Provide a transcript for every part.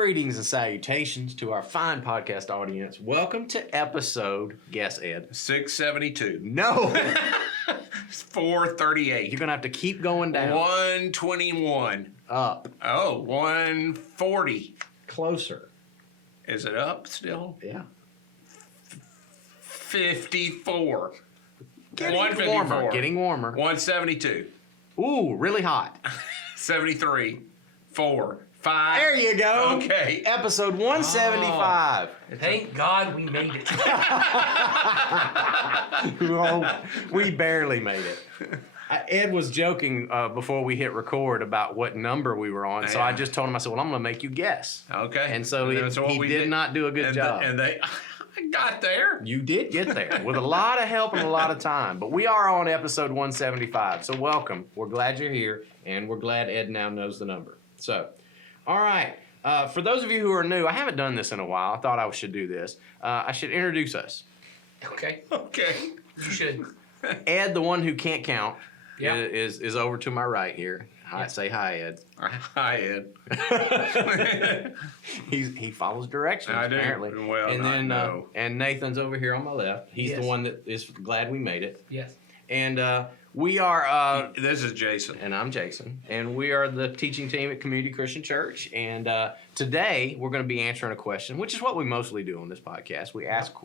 Greetings and salutations to our fine podcast audience. Welcome to episode, guess Ed. 672. No, 438. you're going to have to keep going down. 121. Up. Oh, 140. Closer. Is it up still? Yeah. 54. Getting 154. warmer. Getting warmer. 172. Ooh, really hot. 73. 4. 5. There you go. Okay. Episode 175. Thank God we made it. Oh, we barely made it. Ed was joking before we hit record about what number we were on, so I just told him, I said, well, I'm going to make you guess. Okay. And so That's what he we did not do a good job. And they got there. You did get there with a lot of help and a lot of time. But we are on episode 175, so welcome. We're glad you're here, and we're glad Ed now knows the number. So, all right. For those of you who are new, I haven't done this in a while. I thought I should do this. I should introduce us. Okay, Okay. you should. Ed, the one who can't count, Yeah. is over to my right here. Hi, Yeah. say hi, Ed. Hi, Ed. He follows directions I do. apparently. Well, and I then know. and Nathan's over here on my left. He's Yes. the one that is glad we made it. Yes. And we are. This is Jason. And I'm Jason, and we are the teaching team at Community Christian Church. And today we're going to be answering a question, which is what we mostly do on this podcast.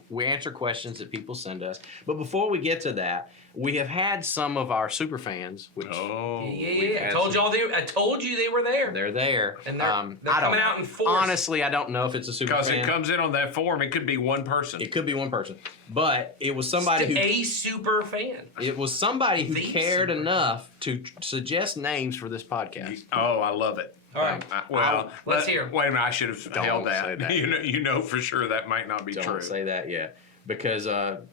We answer questions that people send us. But before we get to that, we have had some of our super fans, which Oh. Yeah. I had told some- y'all I told you they were there. they're there. And they're I don't coming know. out in force. Honestly, I don't know if it's a super Because fan. it comes in on that form, it could be one person. It could be one person, but it was somebody who a super fan. it was somebody who The cared super enough to suggest names for this podcast. Oh, I love it. All right. Let's hear. Wait a minute, I should have Don't held say that. that. You know for sure that might not be Don't true. say that yet, because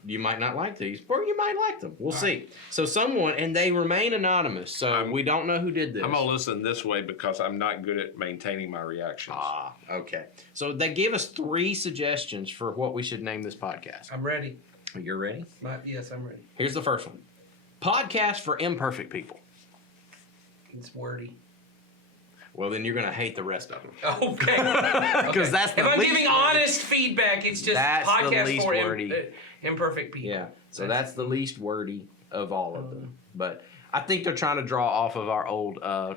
you might not like these, or you might like them. We'll see. So someone, and they remain anonymous, so we don't know who did this. I'm gonna listen this way because I'm not good at maintaining my reactions. Ah, okay. So they gave us 3 suggestions for what we should name this podcast. I'm ready. You're ready? Yes, I'm ready. Here's the first one: Podcast for Imperfect People. It's wordy. Well, then you're gonna hate the rest of them. Okay. Because that's the if I'm least giving wordy. honest feedback, it's just That's the podcast least for wordy. imperfect people. Yeah, so that's the least wordy of all of them. But I think they're trying to draw off of our old No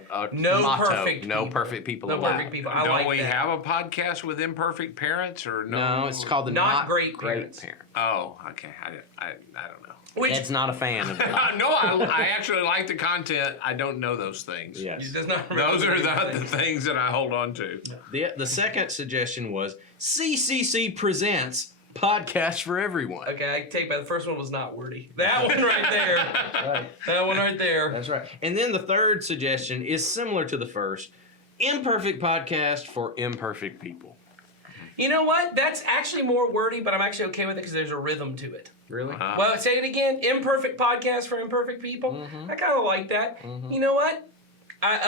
motto, perfect no people. perfect people No allowed. perfect people. I Don't like we that. have a podcast with imperfect parents or no? No, it's called the Not Not Great Parents. Oh, okay. I don't know. Which Ed's not a fan of that. No, I actually like the content. I don't know those things. Yes. does not remember Those are the the things that I hold on to. The second suggestion was CCC presents Podcast for Everyone. Okay, I take back. The first one was not wordy. That one right there. Right. That one right there. That's right. And then the third suggestion is similar to the first: Imperfect Podcast for Imperfect People. You know what? That's actually more wordy, but I'm actually okay with it because there's a rhythm to it. Really? Well, say it again. Imperfect podcast for imperfect people. Mm-hmm. I kind of like that. You know what?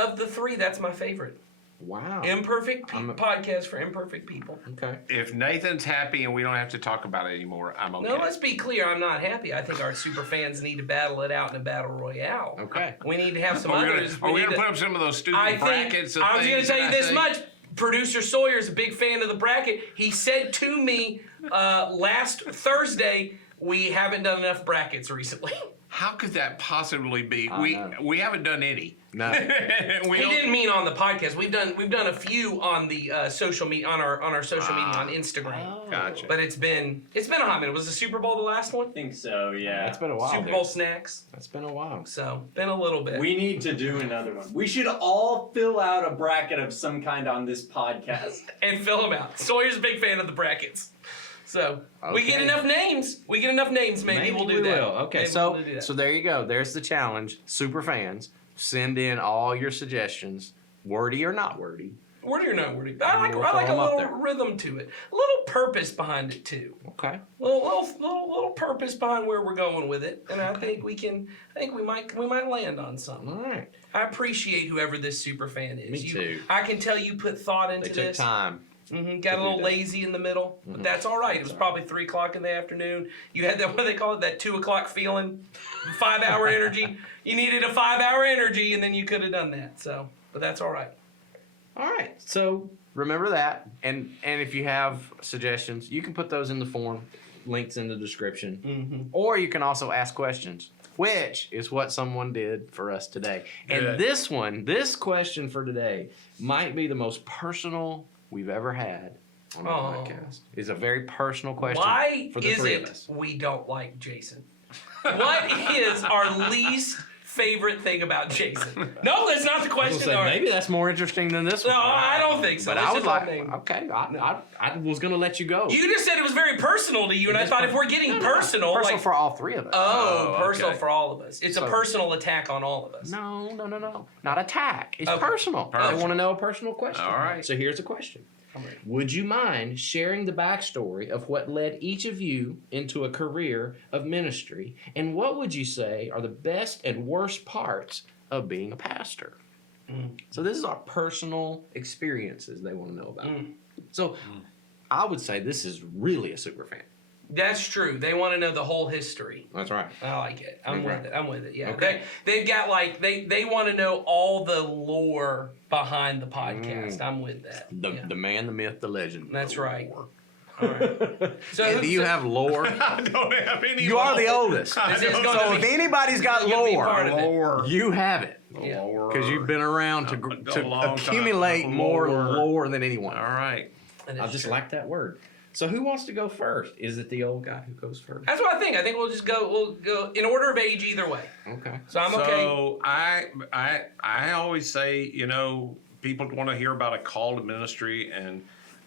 Of the 3, that's my favorite. Wow. Imperfect podcast for imperfect people. Okay. If Nathan's happy and we don't have to talk about it anymore, I'm okay. No, let's be clear. I'm not happy. I think our super fans need to battle it out in a battle royale. Okay. We need to have some Are we others. gonna put up some of those stupid brackets? I was going to tell you this much. much. Producer Sawyer is a big fan of the bracket. He said to me last Thursday, we haven't done enough brackets recently. How could that possibly be? I know. We haven't done any. No. We He don't- didn't mean on the podcast. We've done a few on the social media on our social media on Instagram. Oh. Gotcha. But it's been a hot minute. Was the Super Bowl the last one? I think so, yeah. That's been a while. Super Bowl snacks. That's been a while. So been a little bit. We need to do another one. We should all fill out a bracket of some kind on this podcast. and fill them out. Sawyer's a big fan of the brackets. So we get Okay. enough names. Maybe we'll do that. Okay, Maybe so we'll do that. so there you go. There's the challenge. Super fans, send in all your suggestions, wordy or not wordy. Wordy or not wordy. I like We'll I like a throw 'em up little there. rhythm to it. A little purpose behind it too. Okay. Little purpose behind where we're going with it. And I think we might land on something. All right. I appreciate whoever this super fan is. Me too. I can tell you put thought They into took this. time. Got a little that. lazy in the middle, but that's all right. It was probably 3 o'clock in the afternoon. You had that, what do they call it, that 2 o'clock feeling, 5-hour energy. You needed a 5-hour energy, and then you could have done that. So, but that's all right. All right. So remember that. And if you have suggestions, you can put those in the form. Links in the description. Or you can also ask questions, which is what someone did for us today. And Good. this question for today, might be the most personal we've ever had on the podcast. It's a very personal question Why for the is three of it us. we don't like Jason? What is our least favorite thing about Jason? No, that's not the I was question. gonna say, All right. maybe that's more interesting than this No, one. I don't think so. But Let's I was just all like, name- okay, I was gonna let you go. You just said it was very personal to you, and I It is thought if we're getting No, personal, personal like for all three of us. oh, Oh, personal okay. for all of us. It's So- a personal attack on all of us. No, not attack. It's Okay. personal. They Personal. want to know a personal question. All right. So here's a question. I'm ready. Would you mind sharing the backstory of what led each of you into a career of ministry, and what would you say are the best and worst parts of being a pastor? So this is our personal experiences they want to know about. So I would say this is really a super fan. That's true. They want to know the whole history. That's right. I like it. I'm Okay. with it. I'm with it. Yeah. Okay. They've got like they want to know all the lore behind the podcast. I'm with that. Yeah. The man, the myth, the legend. That's the right. lore. All right. So And do you so- have lore? I don't have any. You are the lore. oldest. I This is don't gonna So know. if anybody's got This is gonna be part lore, of it. Lore. you have it. Yeah. Lore. Because you've been around A to long time. accumulate more Lore. lore than anyone. All right. That is I just true. like that word. So who wants to go first? Is it the old guy who goes first? That's what I think. I think we'll just go. We'll go in order of age either way. Okay. So I'm okay. So I always say, people want to hear about a call to ministry, and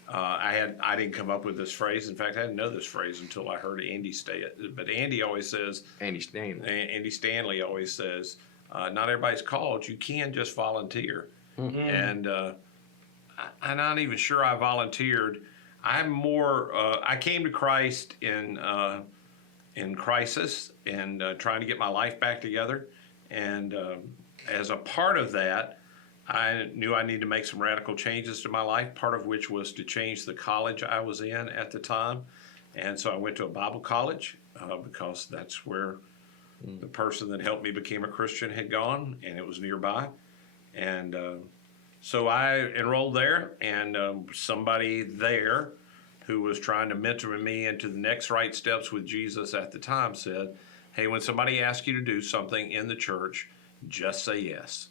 I didn't come up with this phrase. In fact, I didn't know this phrase until I heard Andy say it. But Andy always says, Andy Stanley. Andy Stanley always says, not everybody's called. You can just volunteer. And I'm not even sure I volunteered. I'm more. I came to Christ in crisis and trying to get my life back together. And as a part of that, I knew I needed to make some radical changes to my life. Part of which was to change the college I was in at the time. And so I went to a Bible college because that's where the person that helped me become a Christian had gone, and it was nearby. And so I enrolled there, and somebody there who was trying to mentor me into the next right steps with Jesus at the time said, hey, when somebody asks you to do something in the church, just say yes.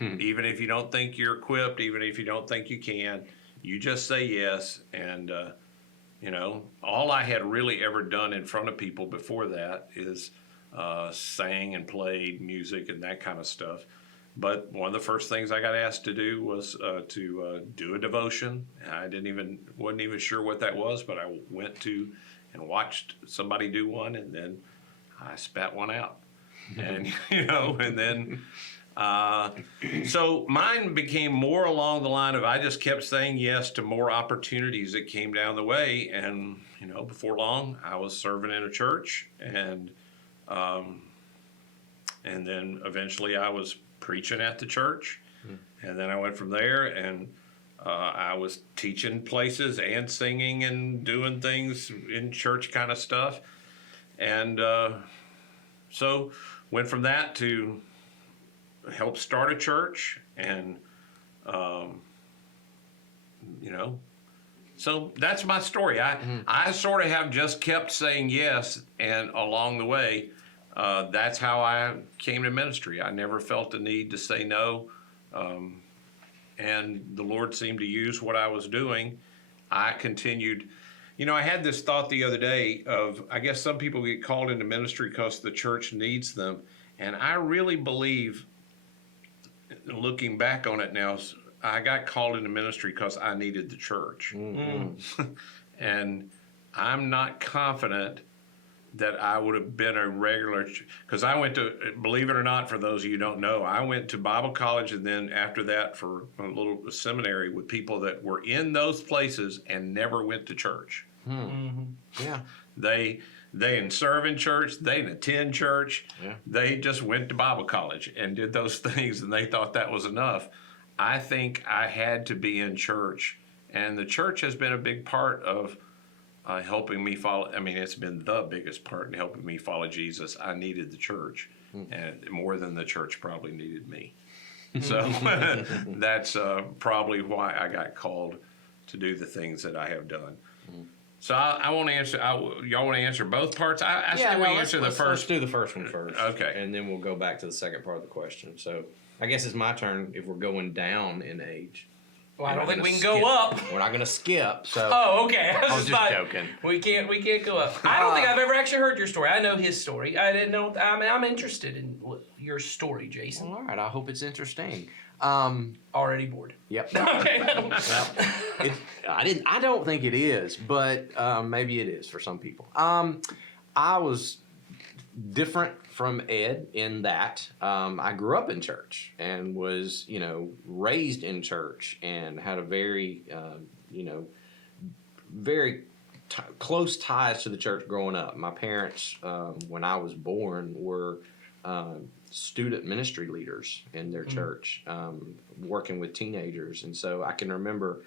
Even if you don't think you're equipped, even if you don't think you can, you just say yes. And, all I had really ever done in front of people before that is sang and played music and that kind of stuff. But one of the first things I got asked to do was to do a devotion. I wasn't even sure what that was, but I went to and watched somebody do one, and then I spat one out. And and then so mine became more along the line of I just kept saying yes to more opportunities that came down the way, and before long I was serving in a church, and then eventually I was preaching at the church, and then I went from there, and I was teaching places and singing and doing things in church kind of stuff, and so went from that to help start a church, and so that's my story. I sort of have just kept saying yes, and along the way, that's how I came to ministry. I never felt the need to say no, and the Lord seemed to use what I was doing. I continued. I had this thought the other day of, I guess some people get called into ministry because the church needs them, and I really believe, looking back on it now, I got called into ministry because I needed the church. And I'm not confident that I would have been a regular, because I went to, believe it or not, for those of you who don't know, I went to Bible college, and then after that for a little seminary with people that were in those places and never went to church. Yeah. They didn't serve in church, they didn't attend church, they just went to Bible college and did those things, and they thought that was enough. I think I had to be in church, and the church has been a big part of helping me follow. I mean, it's been the biggest part in helping me follow Jesus. I needed the church, and more than the church probably needed me. So that's probably why I got called to do the things that I have done. So I want to answer. Y'all want to answer both parts? I say we answer the let's first. do the first one first. Okay. And then we'll go back to the second part of the question. So I guess it's my turn if we're going down in age. Well, I We're don't not think we gonna can go skip. up. We're not going to skip. So Oh, okay. I was just joking. We can't go up. I don't think I've ever actually heard your story. I know his story. I didn't know. I mean, I'm interested in your story, Jason. All right. I hope it's interesting. Already bored. Yep. Okay. Well, I don't think it is, but maybe it is for some people. I was different from Ed in that I grew up in church and was, raised in church and had a very, very close ties to the church growing up. My parents, when I was born, were student ministry leaders in their church, working with teenagers. And so I can remember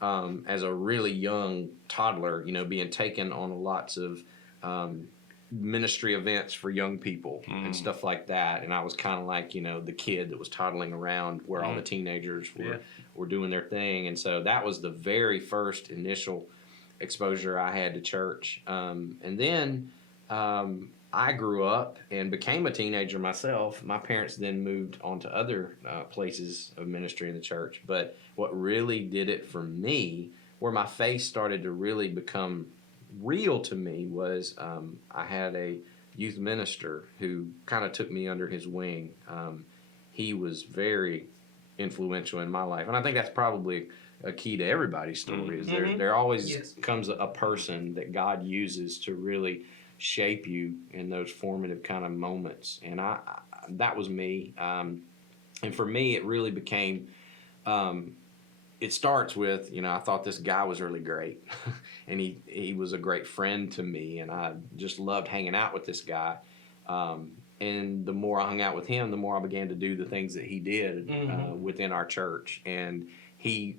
as a really young toddler, being taken on lots of ministry events for young people and stuff like that. And I was kind of like, the kid that was toddling around where all the teenagers were doing their thing. And so that was the very first initial exposure I had to church. And then I grew up and became a teenager myself. My parents then moved on to other places of ministry in the church. But what really did it for me, where my faith started to really become real to me, was I had a youth minister who kind of took me under his wing. He was very influential in my life. And I think that's probably a key to everybody's story, is there always comes a person that God uses to really shape you in those formative kind of moments. And I that was me. And for me, it really became, it starts with, I thought this guy was really great. And he was a great friend to me. And I just loved hanging out with this guy. And the more I hung out with him, the more I began to do the things that he did within our church. And he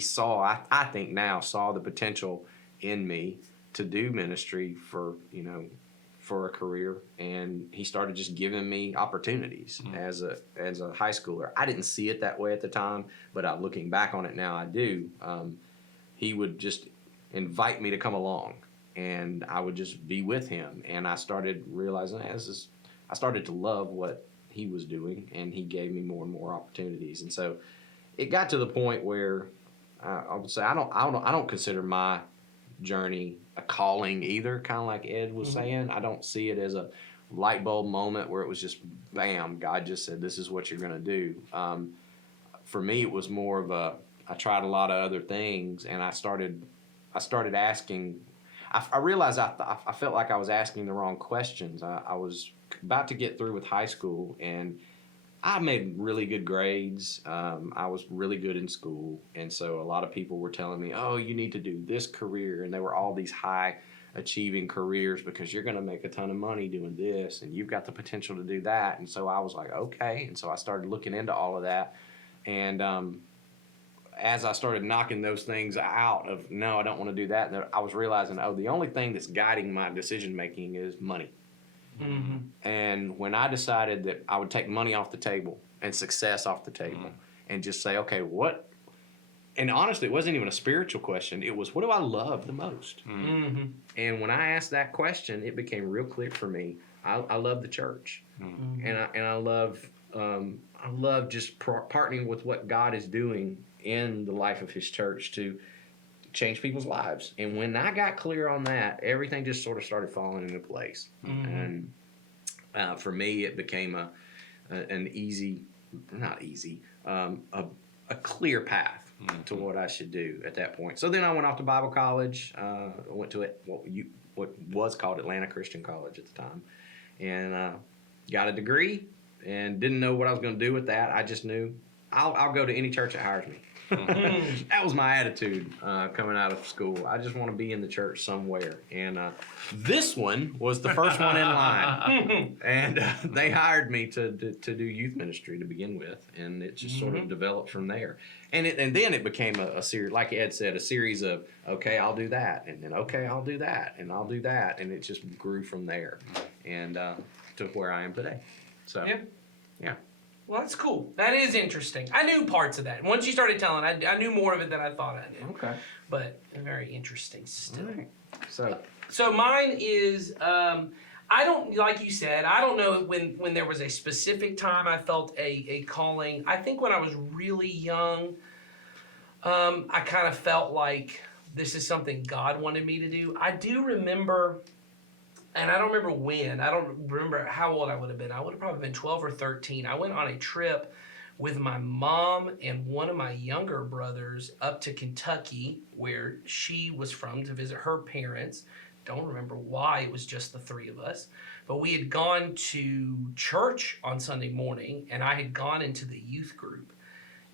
saw, I think now, saw the potential in me to do ministry for a career, and he started just giving me opportunities as a high schooler. I didn't see it that way at the time, but looking back on it now, I do. He would just invite me to come along, and I would just be with him, and I started realizing I started to love what he was doing, and he gave me more and more opportunities, and so it got to the point where I would say I don't consider my journey a calling either, kind of like Ed was saying. I don't see it as a light bulb moment where it was just bam, God just said this is what you're going to do. For me, it was more of I tried a lot of other things, and I started asking. I realized I felt like I was asking the wrong questions. I was about to get through with high school, and I made really good grades. I was really good in school. And so a lot of people were telling me, oh, you need to do this career. And they were all these high achieving careers because you're going to make a ton of money doing this and you've got the potential to do that. And so I was like, okay. And so I started looking into all of that. And as I started knocking those things out of, no, I don't want to do that, I was realizing, the only thing that's guiding my decision making is money. And when I decided that I would take money off the table and success off the table and just say, okay, what? And honestly, it wasn't even a spiritual question. It was, what do I love the most? And when I asked that question, it became real clear for me. I love the church, and I love just partnering with what God is doing in the life of His church to change people's lives. And when I got clear on that, everything just sort of started falling into place. And for me, it became an easy, not easy, a clear path to what I should do at that point. So then I went off to Bible college. I went to what was called Atlanta Christian College at the time, and got a degree and didn't know what I was going to do with that. I just knew I'll go to any church that hires me. That was my attitude coming out of school. I just want to be in the church somewhere. And this one was the first one in line. And they hired me to do youth ministry to begin with. And it just sort of developed from there. And then it became a series, like Ed said, a series of, okay, I'll do that. And then, okay, I'll do that. And I'll do that. And it just grew from there and to where I am today. So, yeah. Well, that's cool. That is interesting. I knew parts of that. Once you started telling, I knew more of it than I thought I knew. Okay. But very interesting still. All right. So, So mine is, I don't, like you said, I don't know when there was a specific time I felt a calling. I think when I was really young, I kind of felt like this is something God wanted me to do. I do remember, and I don't remember when, I don't remember how old I would have been. I would have probably been 12 or 13. I went on a trip with my mom and one of my younger brothers up to Kentucky, where she was from, to visit her parents. Don't remember why it was just the three of us, but we had gone to church on Sunday morning, and I had gone into the youth group,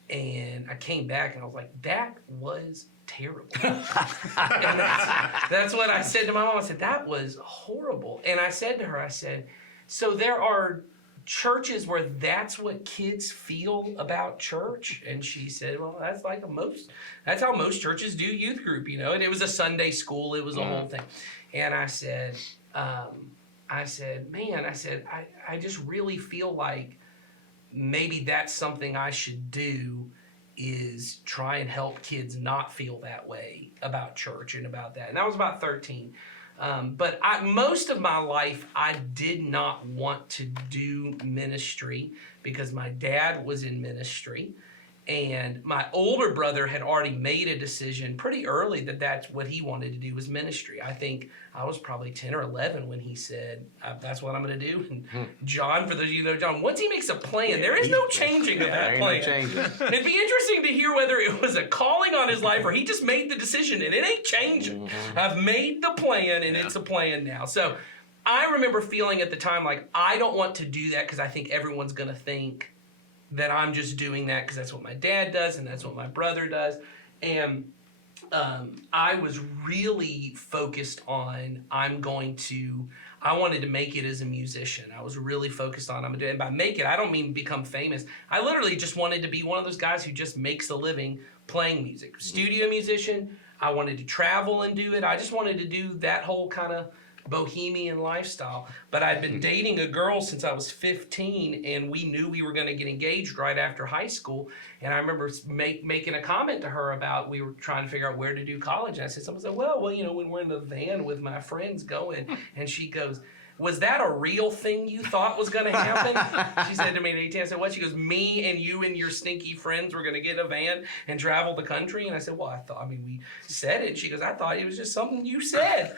and I came back and I was like, that was terrible. And that's what I said to my mom. I said, that was horrible. And I said to her, I said, so there are churches where that's what kids feel about church? And she said, well, that's like that's how most churches do youth group, you know. And it was a Sunday school, it was a whole thing. And I said, man, I just really feel like maybe that's something I should do, is try and help kids not feel that way about church and about that. And I was about 13. But most of my life, I did not want to do ministry because my dad was in ministry. And my older brother had already made a decision pretty early that that's what he wanted to do, was ministry. I think I was probably 10 or 11 when he said, that's what I'm going to do. And John, for those of you who know John, once he makes a plan, there is no changing of that plan. No changing. It'd be interesting to hear whether it was a calling on his life or he just made the decision and it ain't changing. I've made the plan and it's a plan now. So I remember feeling at the time like, I don't want to do that because I think everyone's going to think that I'm just doing that because that's what my dad does and that's what my brother does. And I was really focused on, I wanted to make it as a musician. I was really focused on, and by make it, I don't mean become famous. I literally just wanted to be one of those guys who just makes a living playing music. Studio musician. I wanted to travel and do it. I just wanted to do that whole kind of bohemian lifestyle. But I'd been dating a girl since I was 15, and we knew we were going to get engaged right after high school. And I remember making a comment to her about, we were trying to figure out where to do college. And I said, someone said, well, you know, when we're in the van with my friends going, and she goes, was that a real thing you thought was going to happen? She said to me at 18, I said, what? She goes, me and you and your stinky friends were going to get in a van and travel the country? And I said, well, we said it. She goes, I thought it was just something you said.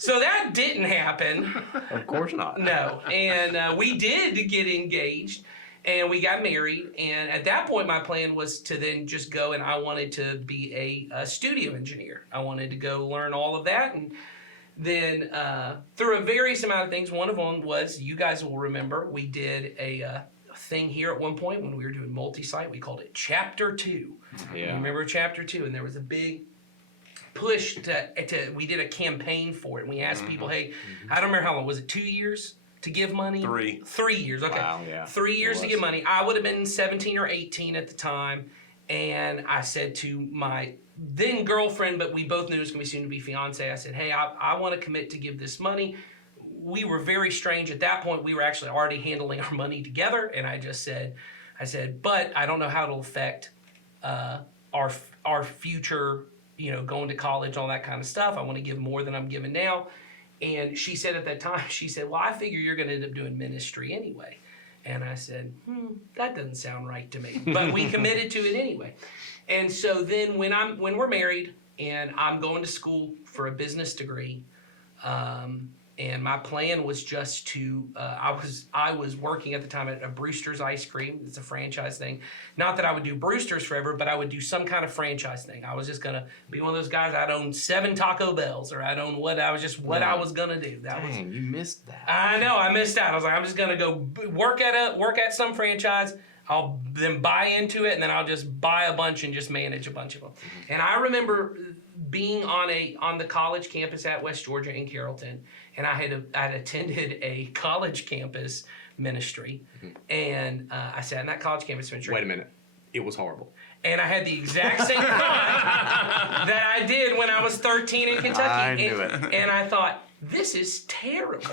So that didn't happen. Of course not. No. And we did get engaged and we got married. And at that point, my plan was to then just go, and I wanted to be a studio engineer. I wanted to go learn all of that. And then through a various amount of things, one of them was, you guys will remember, we did a thing here at one point when we were doing multi-site. We called it Chapter 2. Yeah. You remember Chapter 2? And there was a big push to we did a campaign for it, and we asked people, hey, I don't remember how long, was it 2 years to give money? 3. 3 years, okay. Wow, yeah. 3 years to give money. I would have been 17 or 18 at the time, and I said to my then girlfriend, but we both knew it was going to be soon to be fiance, I said, hey, I want to commit to give this money. We were very strange at that point. We were actually already handling our money together, and I said, but I don't know how it'll affect our future, you know, going to college, all that kind of stuff. I want to give more than I'm giving now. And she said at that time, she said, well, I figure you're going to end up doing ministry anyway. And I said, that doesn't sound right to me. But we committed to it anyway. And so then when we're married and I'm going to school for a business degree, and my plan was just to, I was working at the time at a Brewster's Ice Cream. It's a franchise thing. Not that I would do Brewster's forever, but I would do some kind of franchise thing. I was just going to be one of those guys, I'd own 7 Taco Bells, or I'd own what I was going to do. Dang, you missed that. I know, I missed out. I was like, I'm just going to go work at some franchise. I'll then buy into it, and then I'll just buy a bunch and just manage a bunch of them. And I remember being on the college campus at West Georgia in Carrollton, and I'd attended a college campus ministry, and I sat in that college campus ministry. Wait a minute. It was horrible. And I had the exact same thought that I did when I was 13 in Kentucky. I knew it. And I thought, this is terrible.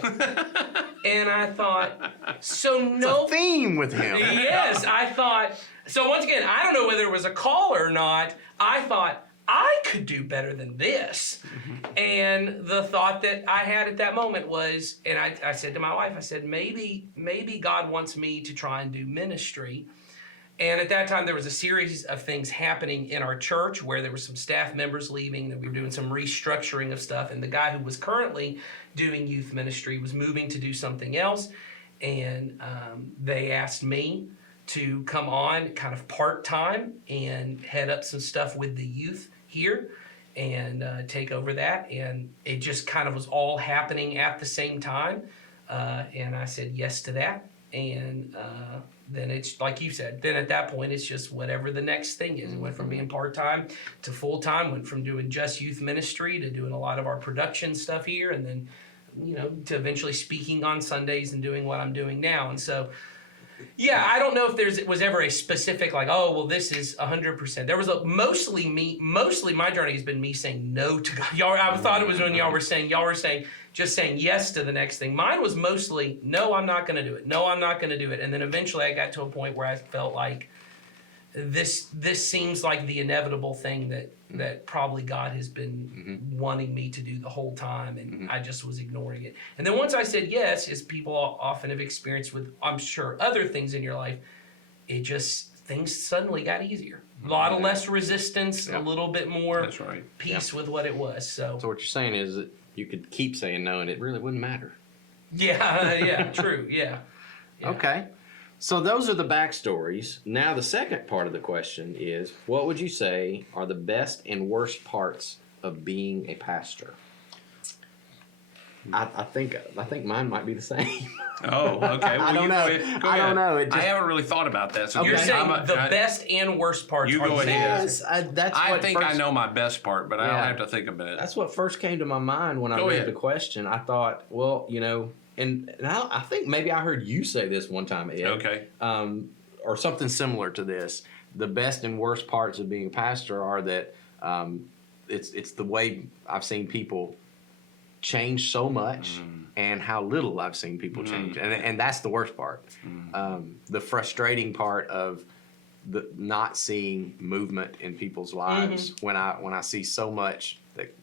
And I thought, so It's a theme with him. Yes, I thought. So once again, I don't know whether it was a call or not. I thought I could do better than this. And the thought that I had at that moment was, and I said to my wife, I said, maybe God wants me to try and do ministry. And at that time, there was a series of things happening in our church where there were some staff members leaving, that we were doing some restructuring of stuff. And the guy who was currently doing youth ministry was moving to do something else. And they asked me to come on kind of part-time and head up some stuff with the youth here and take over that. And it just kind of was all happening at the same time. And I said yes to that. And then it's like you said, then at that point, it's just whatever the next thing is. It went from being part-time to full-time, went from doing just youth ministry to doing a lot of our production stuff here. And then, to eventually speaking on Sundays and doing what I'm doing now. And so, yeah, I don't know if it was ever a specific like, oh, well, this is 100%. There was mostly my journey has been me saying no to God. I thought it was when y'all were saying just saying yes to the next thing. Mine was mostly, no, I'm not going to do it. No, I'm not going to do it. And then eventually I got to a point where I felt like this seems like the inevitable thing that probably God has been wanting me to do the whole time, and I just was ignoring it. And then once I said yes, as people often have experienced with, I'm sure, other things in your life, things suddenly got easier. A lot of less resistance, a little bit more That's right. peace with what it was. So what you're saying is that you could keep saying no and it really wouldn't matter. yeah, true, yeah. Okay. So those are the backstories. Now the second part of the question is, what would you say are the best and worst parts of being a pastor? I think mine might be the same. Oh, okay. Well, I don't know. Go I don't ahead. know. I haven't really thought about that. So You're Okay. saying the best and worst parts. You are go the same. ahead. Yes, that's I what think I first- know my best part, but I'll Yeah. have to think a minute. That's what first came to my mind when I Go read ahead. the question. I thought, well, and I think maybe I heard you say this one time, Ed. Okay. Or something similar to this. The best and worst parts of being a pastor are that it's the way I've seen people change so much and how little I've seen people change. And that's the worst part. The frustrating part of the not seeing movement in people's lives when I see so much that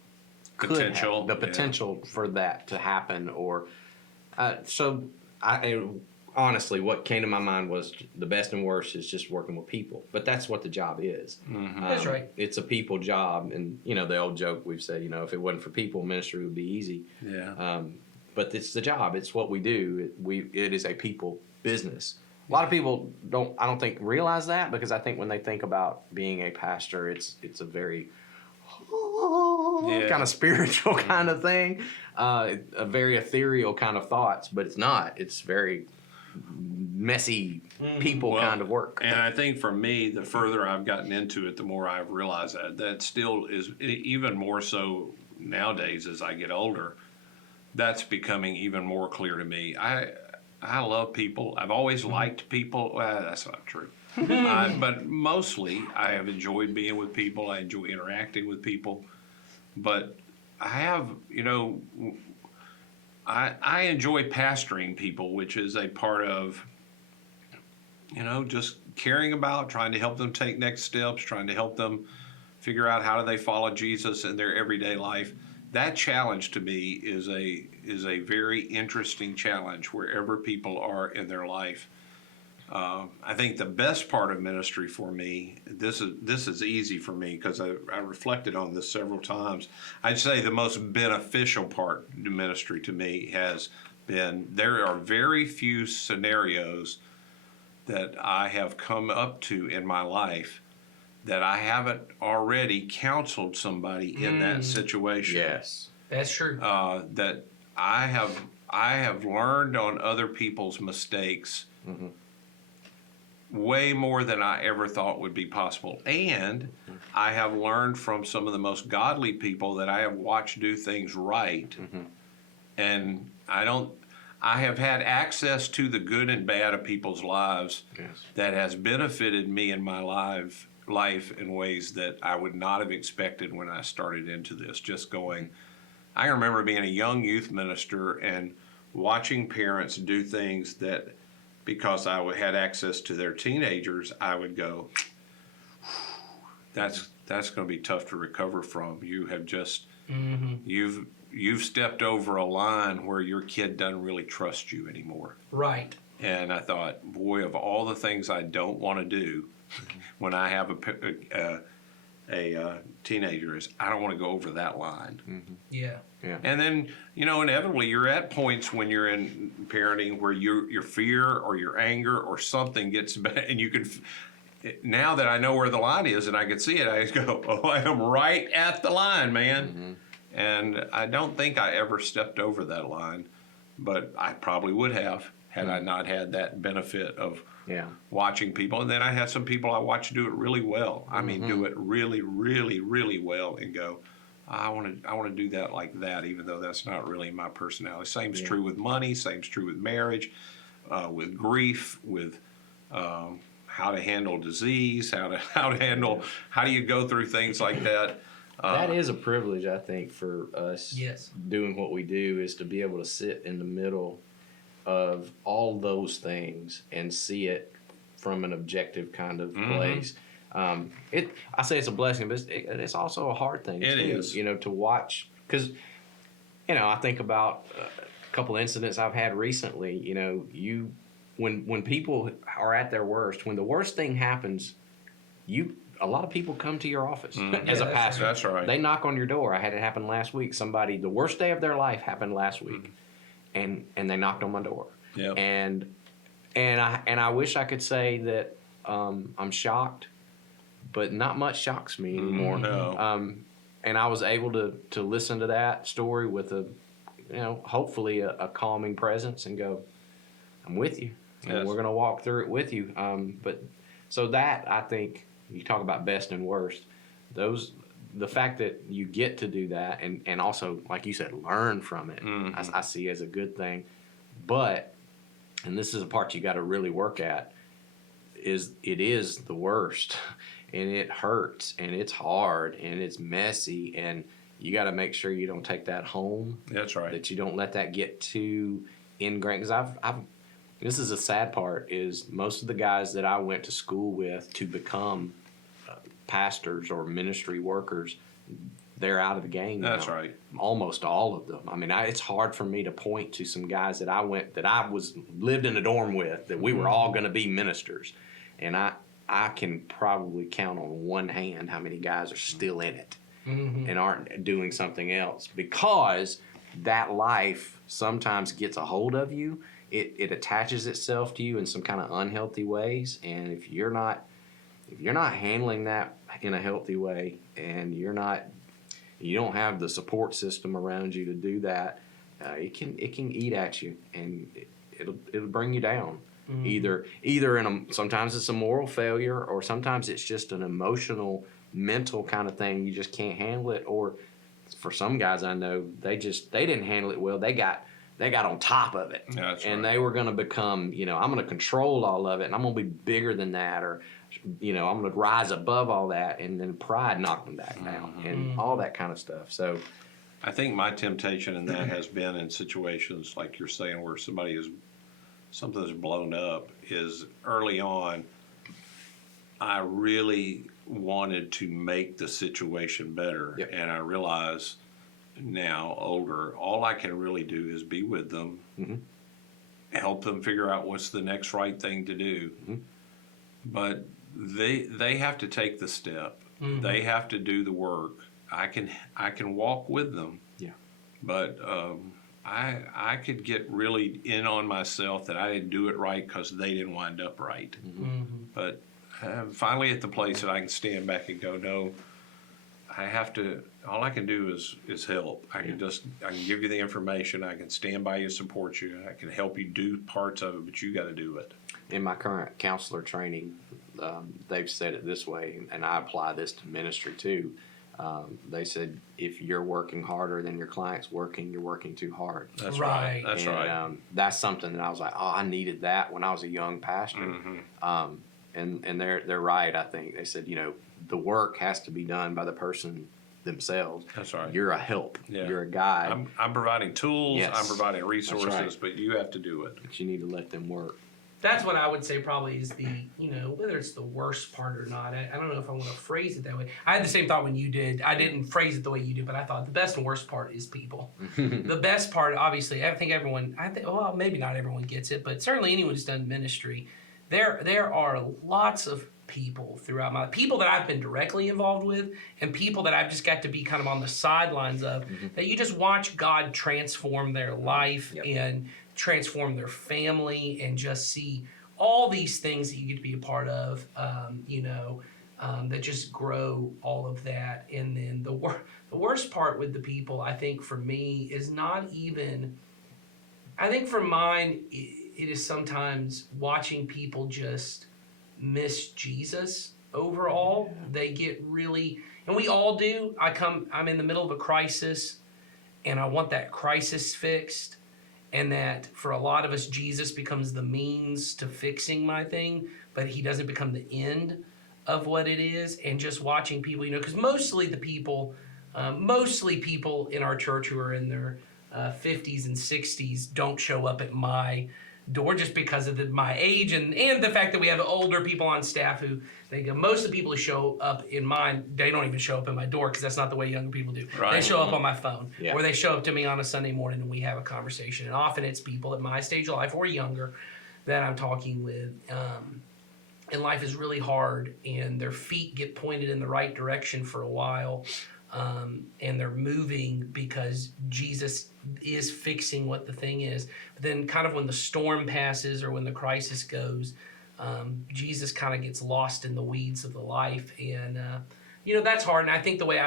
could Potential, the yeah. potential for that to happen. Or so I honestly, what came to my mind was the best and worst is just working with people. But that's what the job is. That's right. It's a people job. And, the old joke we've said, if it wasn't for people, ministry would be easy. Yeah. But it's the job. It's what we do. It is a people business. A lot of people I don't think realize that, because I think when they think about being a pastor, it's a very kind of spiritual kind of thing, a very ethereal kind of thoughts, but it's not. It's very messy people kind of work. And I think for me, the further I've gotten into it, the more I've realized that still is even more so nowadays as I get older. That's becoming even more clear to me. I love people. I've always liked people. Well, that's not true. But mostly, I have enjoyed being with people. I enjoy interacting with people. But I have, I enjoy pastoring people, which is a part of, just caring about, trying to help them take next steps, trying to help them figure out how do they follow Jesus in their everyday life. That challenge to me is a very interesting challenge wherever people are in their life. I think the best part of ministry for me, this is easy for me because I reflected on this several times. I'd say the most beneficial part of ministry to me has been there are very few scenarios that I have come up to in my life that I haven't already counseled somebody in that situation. Yes. That's true. That I have learned on other people's mistakes way more than I ever thought would be possible. And I have learned from some of the most godly people that I have watched do things right. And I have had access to the good and bad of people's lives that has benefited me in my life in ways that I would not have expected when I started into this. Just going, I remember being a young youth minister and watching parents do things that, because had access to their teenagers, I would go, that's going to be tough to recover from. You have just you've stepped over a line where your kid doesn't really trust you anymore. Right. And I thought, boy, of all the things I don't want to do when I have a teenager, is I don't want to go over that line. Yeah. And then, inevitably you're at points when you're in parenting where your fear or your anger or something gets bad, and you can. Now that I know where the line is and I can see it, I just go, oh, I am right at the line, man. And I don't think I ever stepped over that line, but I probably would have had I not had that benefit of watching people. And then I had some people I watched do it really well. I mean, do it really, really, really well, and go, I want to do that like that, even though that's not really my personality. Same's true with money. Same's true with marriage, with grief, with how to handle disease, how do you go through things like that. That is a privilege, I think, for us Yes. doing what we do, is to be able to sit in the middle of all those things and see it from an objective kind of place. I say it's a blessing, but it's also a hard thing. It too, is. to watch, because I think about a couple incidents I've had recently. When people are at their worst, when the worst thing happens, a lot of people come to your office as a pastor. That's right. They knock on your door. I had it happen last week. Somebody, the worst day of their life happened last week, and they knocked on my door. Yep. And I wish I could say that I'm shocked, but not much shocks me anymore. No. And I was able to listen to that story with hopefully a calming presence and go, I'm with you, and Yes. we're going to walk through it with you. But so that, I think, you talk about best and worst, the fact that you get to do that and also, like you said, learn from it, I see as a good thing. But, and this is a part you got to really work at, it is the worst, and it hurts, and it's hard, and it's messy, and you got to make sure you don't take that home. That's right. That you don't let that get too ingrained. Because this is a sad part, is most of the guys that I went to school with to become pastors or ministry workers, they're out of the game now. That's right. Almost all of them. I mean, it's hard for me to point to some guys that I lived in a dorm with, that we were all going to be ministers, and I can probably count on one hand how many guys are still in it and aren't doing something else, because that life sometimes gets a hold of you. It attaches itself to you in some kind of unhealthy ways, and if you're not handling that in a healthy way, and you don't have the support system around you to do that, it can eat at you, and it'll bring you down. Either sometimes it's a moral failure, or sometimes it's just an emotional, mental kind of thing. You just can't handle it. Or for some guys I know, they didn't handle it well. They got on top of it, That's and right. they were going to become, I'm going to control all of it, and I'm going to be bigger than that, or I'm going to rise above all that, and then pride knocked them back down, and all that kind of stuff. So I think my temptation in that has been in situations like you're saying, where something's blown up, is early on, I really wanted to make the situation better. Yep. And I realize now, older, all I can really do is be with them, help them figure out what's the next right thing to do. But they have to take the step. They have to do the work. I can walk with them. Yeah. But I could get really in on myself that I didn't do it right because they didn't wind up right. But finally at the place that I can stand back and go, no, I have to. All I can do is help. I can give you the information. I can stand by you, support you. I can help you do parts of it, but you got to do it. in my current counselor training, they've said it this way, and I apply this to ministry too. They said, if you're working harder than your client's working, you're working too hard. That's Right. right. That's And, right. That's something that I was like, oh, I needed that when I was a young pastor. And they're right. I think they said, the work has to be done by the person themselves. That's right. You're a help. Yeah. You're a guide. I'm providing tools, Yes. I'm providing resources, right. but you have to do it. But you need to let them work. That's what I would say probably is the, whether it's the worst part or not. I don't know if I want to phrase it that way. I had the same thought when you did. I didn't phrase it the way you did, but I thought the best and worst part is people. The best part, obviously, I think well, maybe not everyone gets it, but certainly anyone who's done ministry, there are lots of people throughout people that I've been directly involved with and people that I've just got to be kind of on the sidelines of, that you just watch God transform their life and transform their family and just see all these things that you get to be a part of, that just grow all of that. And then the worst part with the people, I think for me, is not even, I think for mine, it is sometimes watching people just miss Jesus overall. They get really, and we all do. I'm in the middle of a crisis and I want that crisis fixed. And that for a lot of us, Jesus becomes the means to fixing my thing, but he doesn't become the end of what it is. And just watching people, because mostly people in our church who are in their 50s and 60s don't show up at my door just because of my age and the fact that we have older people on staff who most of the people who show up in mine, they don't even show up in my door because that's not the way younger people do. Right. They show up on my phone Yeah. or they show up to me on a Sunday morning and we have a conversation. And often it's people at my stage of life or younger that I'm talking with. And life is really hard and their feet get pointed in the right direction for a while. And they're moving because Jesus is fixing what the thing is. But then kind of when the storm passes or when the crisis goes, Jesus kind of gets lost in the weeds of the life. And, that's hard. And I think the way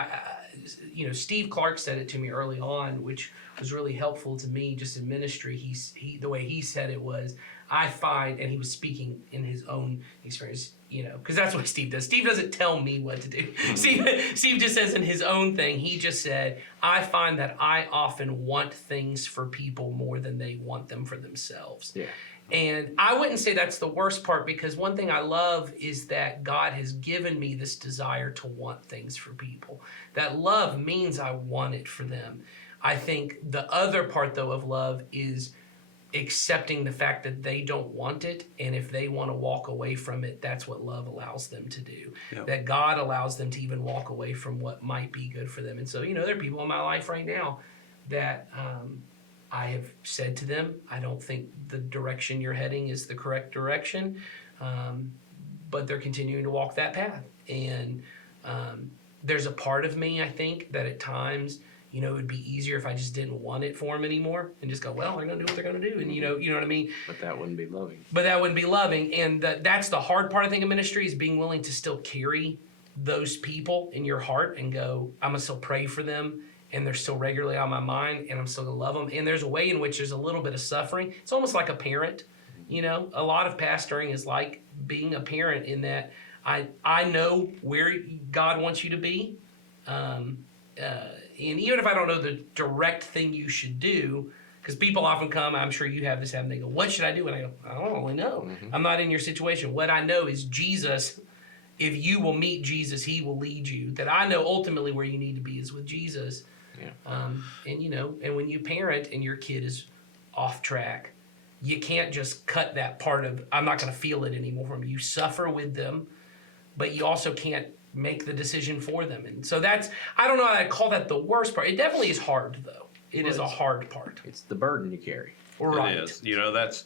Steve Clark said it to me early on, which was really helpful to me just in ministry. The way he said it was, I find, and he was speaking in his own experience, because that's what Steve does. Steve doesn't tell me what to do. Steve just says in his own thing, he just said, I find that I often want things for people more than they want them for themselves. Yeah. And I wouldn't say that's the worst part because one thing I love is that God has given me this desire to want things for people. That love means I want it for them. I think the other part, though, of love is accepting the fact that they don't want it, and if they want to walk away from it, that's what love allows them to do. Yep. That God allows them to even walk away from what might be good for them. And so, there are people in my life right now that I have said to them, I don't think the direction you're heading is the correct direction, but they're continuing to walk that path. And there's a part of me, I think, that at times, it would be easier if I just didn't want it for them anymore and just go, well, they're going to do what they're going to do. And, you know what I mean? But that wouldn't be loving. But that wouldn't be loving. And that's the hard part, I think, of ministry is being willing to still carry those people in your heart and go, I'm going to still pray for them. And they're still regularly on my mind and I'm still going to love them. And there's a way in which there's a little bit of suffering. It's almost like a parent. A lot of pastoring is like being a parent in that I know where God wants you to be. And even if I don't know the direct thing you should do, because people often come, I'm sure you have this happen, they go, what should I do? And I go, I don't really know. Mm-hmm. I'm not in your situation. What I know is Jesus, if you will meet Jesus, he will lead you. That I know ultimately where you need to be is with Jesus. Yeah. And when you parent and your kid is off track, you can't just cut that part of, I'm not going to feel it anymore from you. Suffer with them, but you also can't make the decision for them. And so I don't know how I'd call that the worst part. It definitely is hard, though. It is a hard part. It's the burden you carry. Right. It is. That's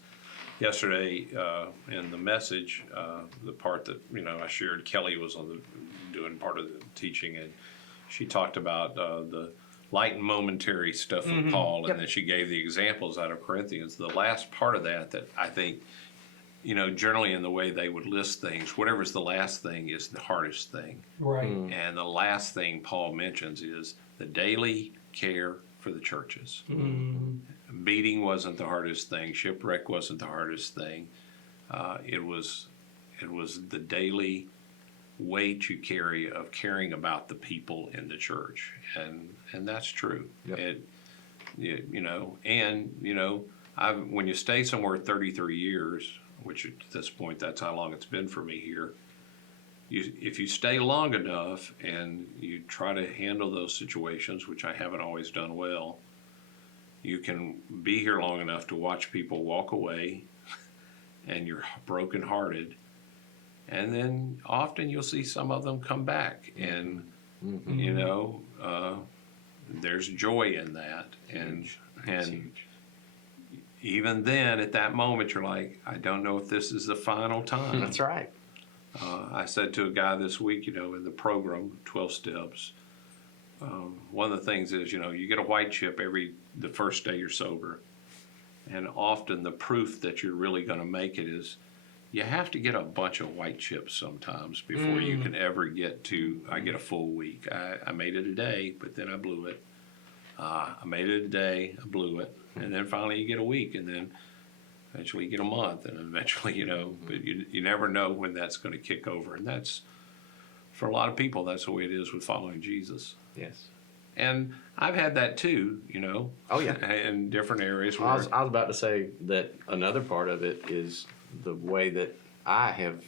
yesterday in the message, the part that, I shared, Kelly was doing part of the teaching, and she talked about the light and momentary stuff with Paul, and then she gave the examples out of Corinthians. The last part of that I think, generally in the way they would list things, whatever's the last thing is the hardest thing. Right. And the last thing Paul mentions is the daily care for the churches. Beating wasn't the hardest thing. Shipwreck wasn't the hardest thing. It was the daily weight you carry of caring about the people in the church, and that's true. Yep. When you stay somewhere 33 years, which at this point that's how long it's been for me here, if you stay long enough and you try to handle those situations, which I haven't always done well, you can be here long enough to watch people walk away and you're brokenhearted. And then often you'll see some of them come back, and you know, there's joy in that. And even then, at that moment, you're like, I don't know if this is the final time. That's right. I said to a guy this week, you know, in the program, 12 Steps, one of the things is, you know, you get a white chip the first day you're sober. And often the proof that you're really going to make it is you have to get a bunch of white chips sometimes before you can ever get to, I get a full week. I made it a day, but then I blew it. I made it a day, I blew it. And then finally you get a week, and then eventually you get a month, and eventually, you know, but you never know when that's going to kick over. And that's, for a lot of people, that's the way it is with following Jesus. Yes. And I've had that too, you know. Oh, yeah. In different areas where I was about to say that another part of it is the way that I have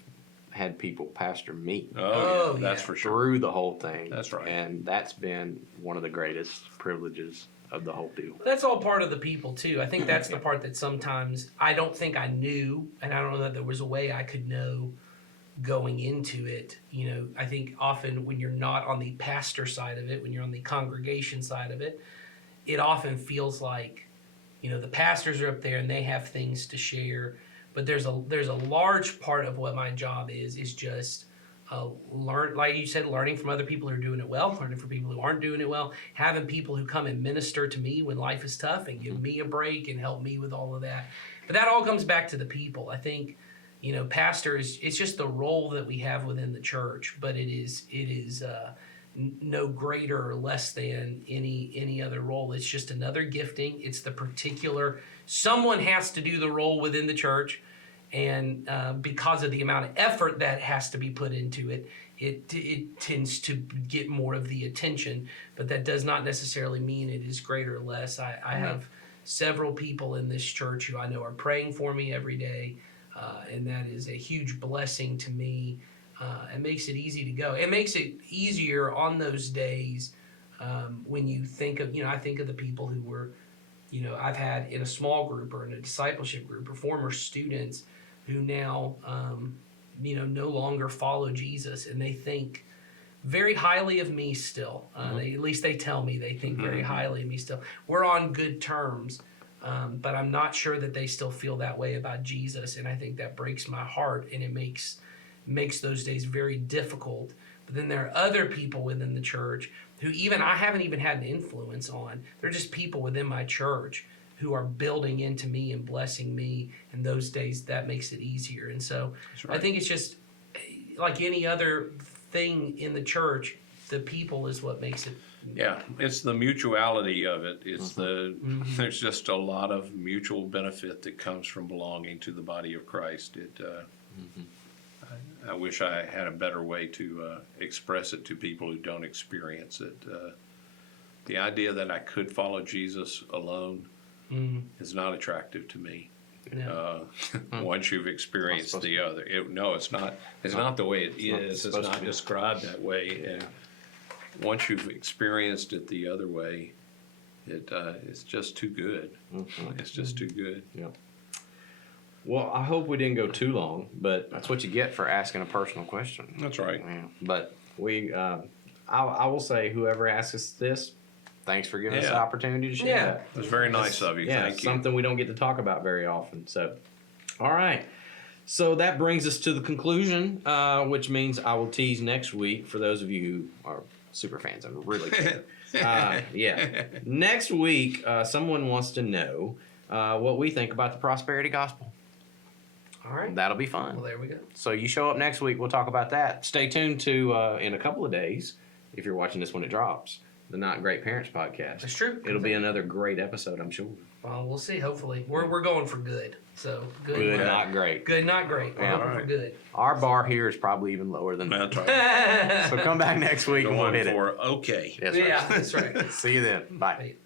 had people pastor me Oh, yeah, that's for sure. through the whole thing. That's right. And that's been one of the greatest privileges of the whole deal. That's all part of the people too. I think that's the part that sometimes I don't think I knew, and I don't know that there was a way I could know going into it. You know, I think often when you're not on the pastor side of it, when you're on the congregation side of it, it often feels like, you know, the pastors are up there and they have things to share. But there's a large part of what my job is just like you said, learning from other people who are doing it well, learning from people who aren't doing it well, having people who come and minister to me when life is tough and give me a break and help me with all of that. But that all comes back to the people. I think, you know, pastors, it's just the role that we have within the church, but it is no greater or less than any other role. It's just another gifting. It's the particular, someone has to do the role within the church, and because of the amount of effort that has to be put into it, it tends to get more of the attention, but that does not necessarily mean it is greater or less. I have several people in this church who I know are praying for me every day, and that is a huge blessing to me. It makes it easy to go. It makes it easier on those days when you think of, you know, I think of the people who were, you know, I've had in a small group or in a discipleship group or former students who now, you know, no longer follow Jesus, and they think very highly of me still. At least they tell me they think very highly of me still. We're on good terms, but I'm not sure that they still feel that way about Jesus, and I think that breaks my heart, and it makes those days very difficult. But then there are other people within the church who even I haven't even had an influence on. They're just people within my church who are building into me and blessing me, and those days that makes it easier. And so right. I think it's just like any other thing in the church, the people is what makes it. Yeah, it's the mutuality of it. It's there's just a lot of mutual benefit that comes from belonging to the body of Christ. I wish I had a better way to express it to people who don't experience it. The idea that I could follow Jesus alone is not attractive to me. No. Once you've experienced the other, it's not. It's not the way it is. It's not described that way. And once you've experienced it the other way, it's just too good. It's just too good. Yeah. Well, I hope we didn't go too long, but that's what you get for asking a personal question. That's right. Yeah. But I will say, whoever asks us this, thanks for giving us the opportunity to share Yeah. that. It was very nice of you. Yeah, Thank you. something we don't get to talk about very often. So, all right. So that brings us to the conclusion, which means I will tease next week for those of you who are super fans. I'm really kidding. Yeah. Next week, someone wants to know what we think about the prosperity gospel. All right. That'll be fun. Well, there we go. So you show up next week, we'll talk about that. Stay tuned to, in a couple of days, if you're watching this when it drops, the Not Great Parents podcast. That's true. It'll be another great episode, I'm sure. Well, we'll see. Hopefully, we're going for good. So Good, not great. Good, not great. We're Yeah. hoping for good. Our bar here is probably even lower than that. That's right. So come back next week and we'll Going hit it. for okay. That's right. Yeah, that's right. See you then. Bye. Right.